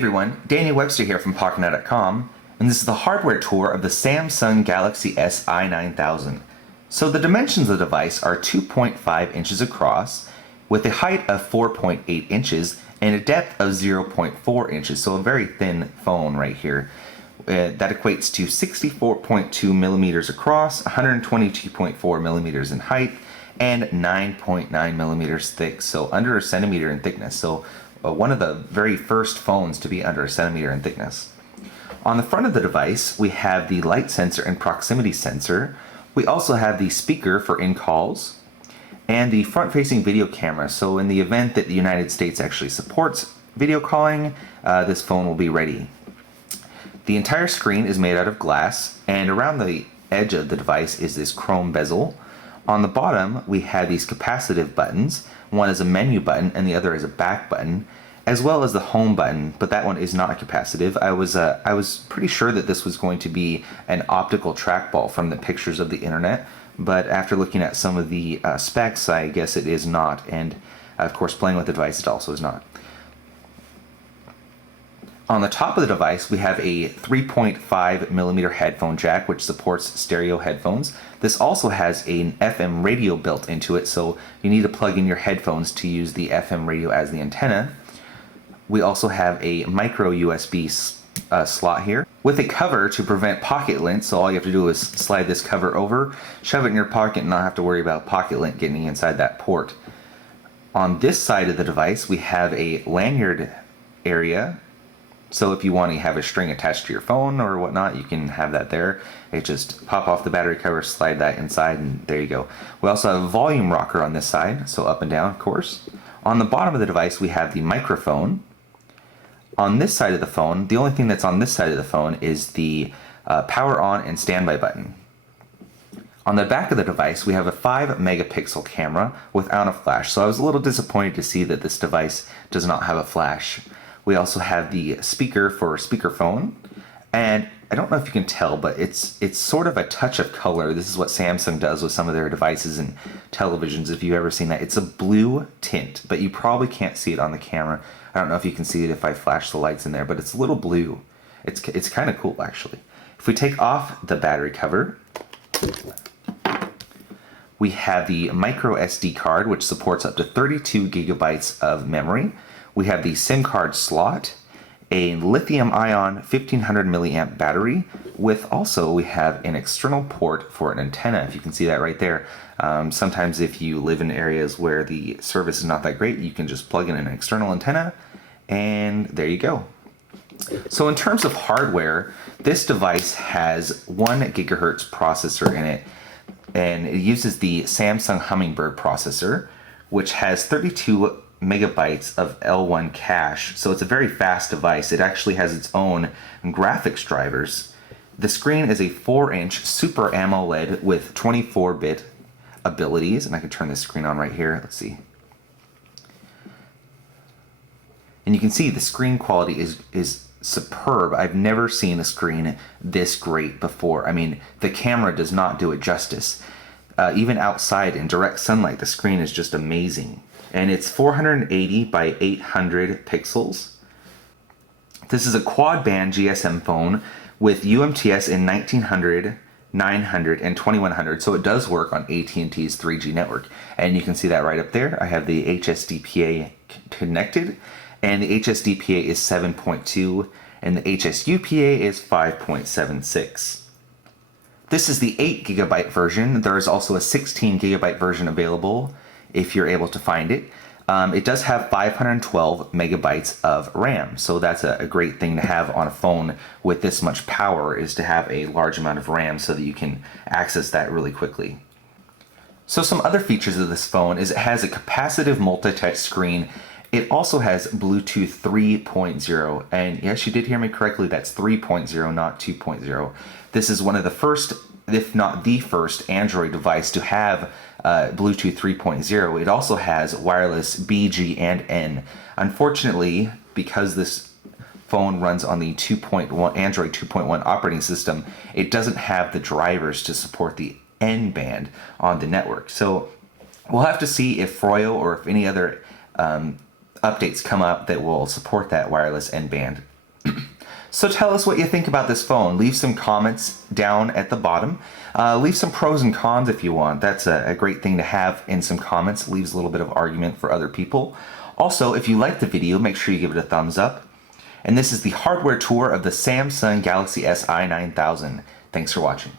everyone, Danny Webster here from PocketNow.com, and this is the hardware tour of the Samsung Galaxy S i9000. So the dimensions of the device are 2.5 inches across, with a height of 4.8 inches and a depth of 0.4 inches, so a very thin phone right here. That equates to 64.2 millimeters across, 122.4 millimeters in height, and 9.9 millimeters thick, so under a centimeter in thickness. So one of the very first phones to be under a centimeter in thickness. On the front of the device, we have the light sensor and proximity sensor. We also have the speaker for in-calls and the front-facing video camera. So in the event that the United States actually supports video calling, this phone will be ready. The entire screen is made out of glass, and around the edge of the device is this chrome bezel. On the bottom, we have these capacitive buttons. One is a menu button and the other is a back button, as well as the home button, but that one is not capacitive. I was pretty sure that this was going to be an optical trackball from the pictures of the internet, but after looking at some of the specs, I guess it is not, and of course playing with the device, it also is not. On the top of the device, we have a 3.5 millimeter headphone jack, which supports stereo headphones. This also has an FM radio built into it, so you need to plug in your headphones to use the FM radio as the antenna. We also have a micro USB slot here with a cover to prevent pocket lint, so all you have to do is slide this cover over, shove it in your pocket, and not have to worry about pocket lint getting inside that port. On this side of the device, we have a lanyard area. So if you want to have a string attached to your phone or whatnot, you can have that there. It just pop off the battery cover, slide that inside, and there you go. We also have a volume rocker on this side, so up and down, of course. On the bottom of the device, we have the microphone. On this side of the phone, the only thing that's on this side of the phone is the power on and standby button. On the back of the device, we have a 5 megapixel camera without a flash, so I was a little disappointed to see that this device does not have a flash. We also have the speaker for speakerphone, and I don't know if you can tell, but it's sort of a touch of color. This is what Samsung does with some of their devices and televisions, if you've ever seen that. It's a blue tint, but you probably can't see it on the camera. I don't know if you can see it if I flash the lights in there, but it's a little blue. It's kind of cool, actually. If we take off the battery cover, we have the micro SD card, which supports up to 32 gigabytes of memory. We have the SIM card slot, a lithium-ion 1500 milliamp battery, with also we have an external port for an antenna, if you can see that right there. Sometimes if you live in areas where the service is not that great, you can just plug in an external antenna, and there you go. So in terms of hardware, this device has 1 gigahertz processor in it, and it uses the Samsung Hummingbird processor, which has 32 megabytes of L1 cache, so it's a very fast device. It actually has its own graphics drivers. The screen is a 4-inch Super AMOLED with 24-bit abilities, and I can turn this screen on right here. Let's see. And you can see the screen quality is superb. I've never seen a screen this great before. I mean, the camera does not do it justice. Even outside in direct sunlight, the screen is just amazing. And it's 480 by 800 pixels. This is a quad-band GSM phone with UMTS in 1900, 900, and 2100, so it does work on AT&T's 3G network. And you can see that right up there. I have the HSDPA connected, and the HSDPA is 7.2, and the HSUPA is 5.76. This is the 8 gigabyte version. There is also a 16 gigabyte version available if you're able to find it. It does have 512 megabytes of RAM, so that's a great thing to have on a phone with this much power, is to have a large amount of RAM so that you can access that really quickly. So some other features of this phone is it has a capacitive multi-touch screen. It also has Bluetooth 3.0, and yes, you did hear me correctly, that's 3.0, not 2.0. This is one of the first, if not the first, Android device to have Bluetooth 3.0. It also has wireless B, G, and N. Unfortunately, because this phone runs on the Android 2.1 operating system, it doesn't have the drivers to support the N band on the network. So we'll have to see if Froyo or if any other updates come up that will support that wireless N-band. So tell us what you think about this phone. Leave some comments down at the bottom. Leave some pros and cons if you want. That's a great thing to have in some comments. It leaves a little bit of argument for other people. Also, if you liked the video, make sure you give it a thumbs up. And this is the hardware tour of the Samsung Galaxy S i9000. Thanks for watching.